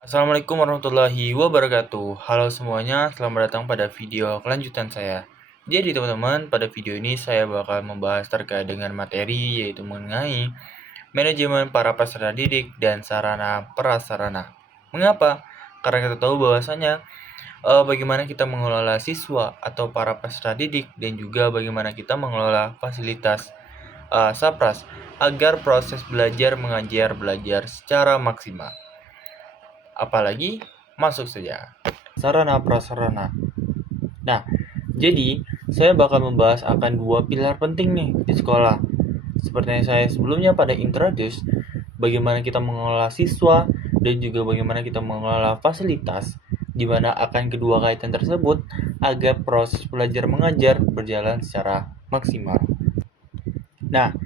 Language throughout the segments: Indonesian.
Assalamualaikum warahmatullahi wabarakatuh. Halo semuanya, selamat datang pada video kelanjutan saya. Jadi teman-teman, pada video ini saya bakal membahas terkait dengan materi yaitu mengenai manajemen para peserta didik dan sarana prasarana. Mengapa? Karena kita tahu bahwasanya bagaimana kita mengelola siswa atau para peserta didik dan juga bagaimana kita mengelola fasilitas Sapras agar proses belajar mengajar belajar secara maksimal. Apalagi masuk saja sarana prasarana. Nah, jadi saya bakal membahas akan dua pilar penting nih di sekolah. Seperti yang saya sebelumnya pada introduce, bagaimana kita mengelola siswa dan juga bagaimana kita mengelola fasilitas, di mana akan kedua kaitan tersebut agar proses belajar mengajar berjalan secara maksimal. Nah,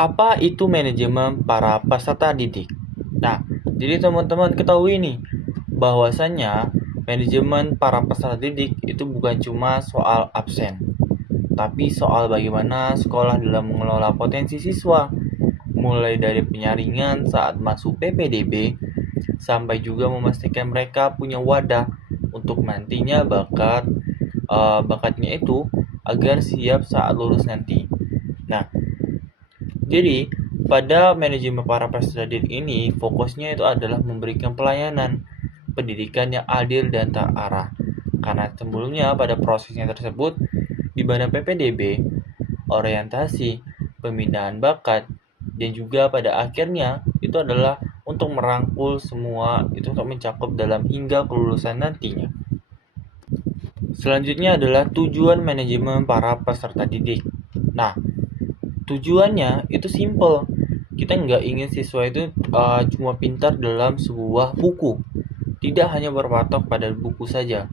apa itu manajemen para peserta didik? Nah, jadi teman-teman ketahui nih, bahwasannya manajemen para peserta didik itu bukan cuma soal absen, tapi soal bagaimana sekolah dalam mengelola potensi siswa, mulai dari penyaringan saat masuk PPDB, sampai juga memastikan mereka punya wadah untuk nantinya bakatnya itu agar siap saat lulus nanti. Nah, jadi, pada manajemen para peserta didik ini, fokusnya itu adalah memberikan pelayanan pendidikan yang adil dan terarah. Karena sebelumnya pada prosesnya tersebut, di mana PPDB, orientasi, pembinaan bakat, dan juga pada akhirnya itu adalah untuk merangkul semua itu untuk mencakup dalam hingga kelulusan nantinya. Selanjutnya adalah tujuan manajemen para peserta didik. Nah, tujuannya itu simple. Kita nggak ingin siswa itu cuma pintar dalam sebuah buku, tidak hanya berpatok pada buku saja.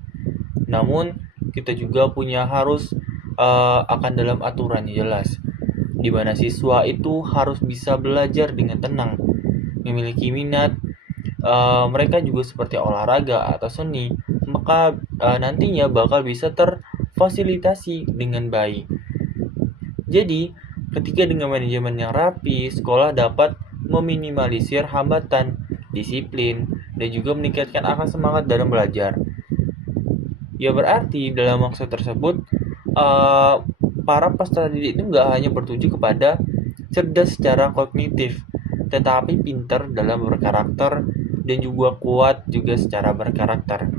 Namun kita juga harus akan dalam aturan yang jelas, di mana siswa itu harus bisa belajar dengan tenang, memiliki minat. Mereka juga seperti olahraga atau seni, maka nantinya bakal bisa terfasilitasi dengan baik. Jadi, ketika dengan manajemen yang rapi, sekolah dapat meminimalisir hambatan, disiplin, dan juga meningkatkan akal semangat dalam belajar. Ya berarti dalam maksud tersebut, para peserta didik itu nggak hanya bertuju kepada cerdas secara kognitif, tetapi pintar dalam berkarakter dan juga kuat juga secara berkarakter.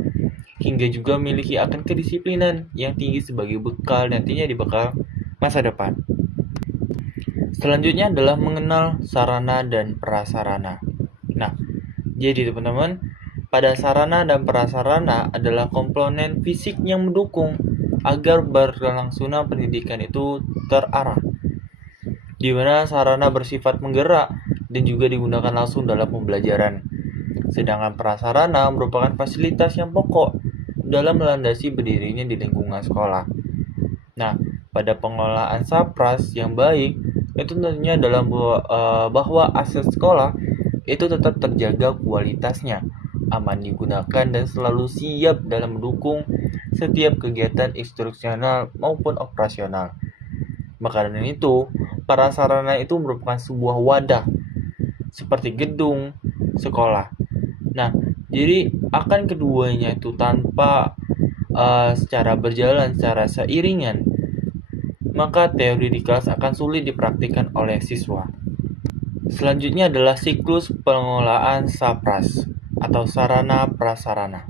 Hingga juga memiliki akan kedisiplinan yang tinggi sebagai bekal nantinya di bekal masa depan. Selanjutnya adalah mengenal sarana dan prasarana. Nah, jadi teman-teman, pada sarana dan prasarana adalah komponen fisik yang mendukung agar berlangsungnya pendidikan itu terarah. Di mana sarana bersifat menggerak dan juga digunakan langsung dalam pembelajaran. Sedangkan prasarana merupakan fasilitas yang pokok dalam melandasi berdirinya di lingkungan sekolah. Nah, pada pengelolaan Sapras yang baik, itu tentunya dalam bahwa aset sekolah itu tetap terjaga kualitasnya, aman digunakan dan selalu siap dalam mendukung setiap kegiatan instruksional maupun operasional. Maka dari itu, para sarana itu merupakan sebuah wadah seperti gedung sekolah. Nah, jadi akan keduanya itu tanpa secara berjalan secara seiringan, maka teori di kelas akan sulit dipraktikkan oleh siswa. Selanjutnya adalah siklus pengelolaan Sapras atau sarana prasarana.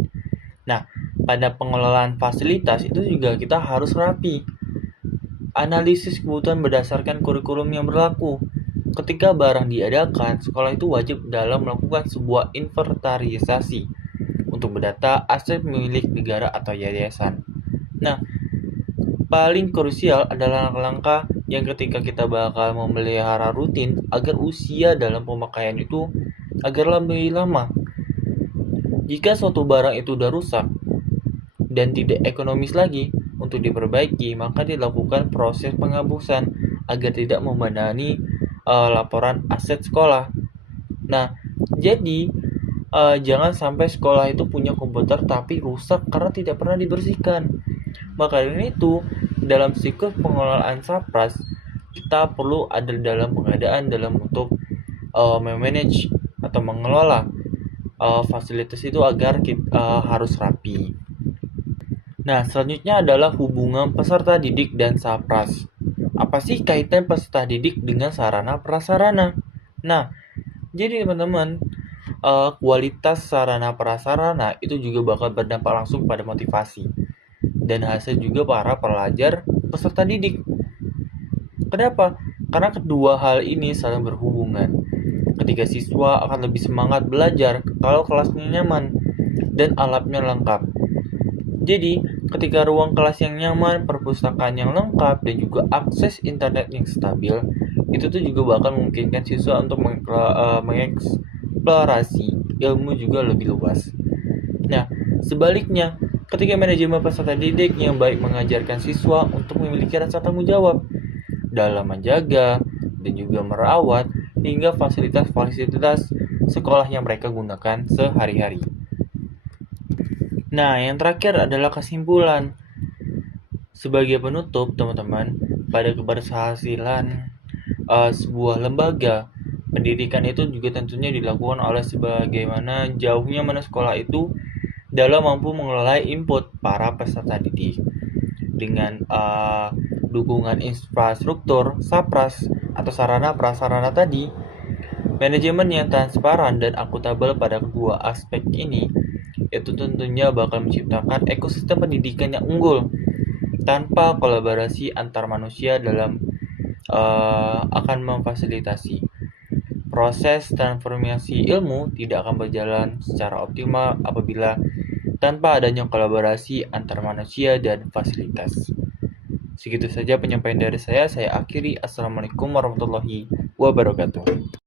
Nah, pada pengelolaan fasilitas itu juga kita harus rapi. Analisis kebutuhan berdasarkan kurikulum yang berlaku. Ketika barang diadakan, sekolah itu wajib dalam melakukan sebuah inventarisasi untuk mendata aset milik negara atau yayasan. Nah, paling krusial adalah langkah-langkah yang ketika kita bakal memelihara rutin agar usia dalam pemakaian itu agar lebih lama. Jika suatu barang itu sudah rusak dan tidak ekonomis lagi untuk diperbaiki, maka dilakukan proses penghapusan agar tidak membebani laporan aset sekolah. Nah, jadi jangan sampai sekolah itu punya komputer tapi rusak karena tidak pernah dibersihkan. Maka dari itu, dalam siklus pengelolaan Sapras, kita perlu ada dalam pengadaan dalam untuk memanage atau mengelola fasilitas itu agar harus rapi. Nah, selanjutnya adalah hubungan peserta didik dan sapras. Apa sih kaitan peserta didik dengan sarana prasarana? Nah, jadi teman-teman, kualitas sarana prasarana itu juga bakal berdampak langsung pada motivasi dan hasil juga para pelajar peserta didik. Kenapa? Karena kedua hal ini saling berhubungan. Ketika siswa akan lebih semangat belajar kalau kelasnya nyaman dan alatnya lengkap. Jadi, ketika ruang kelas yang nyaman, perpustakaan yang lengkap, dan juga akses internet yang stabil, itu tuh juga bakal memungkinkan siswa untuk mengeksplorasi ilmu juga lebih luas. Nah, sebaliknya, ketika manajemen peserta didik yang baik mengajarkan siswa untuk memiliki rasa tanggung jawab dalam menjaga dan juga merawat hingga fasilitas-fasilitas sekolah yang mereka gunakan sehari-hari. Nah, yang terakhir adalah kesimpulan. Sebagai penutup, teman-teman, pada keberhasilan sebuah lembaga pendidikan itu juga tentunya dilakukan oleh sebagaimana jauhnya mana sekolah itu dalam mampu mengelola input para peserta didik dengan dukungan infrastruktur, sapras, atau sarana prasarana tadi. Manajemen yang transparan dan akuntabel pada kedua aspek ini itu tentunya bakal menciptakan ekosistem pendidikan yang unggul tanpa kolaborasi antar manusia dalam akan memfasilitasi proses transformasi ilmu tidak akan berjalan secara optimal apabila tanpa adanya kolaborasi antar manusia dan fasilitas. Segitu saja penyampaian dari saya akhiri. Assalamualaikum warahmatullahi wabarakatuh.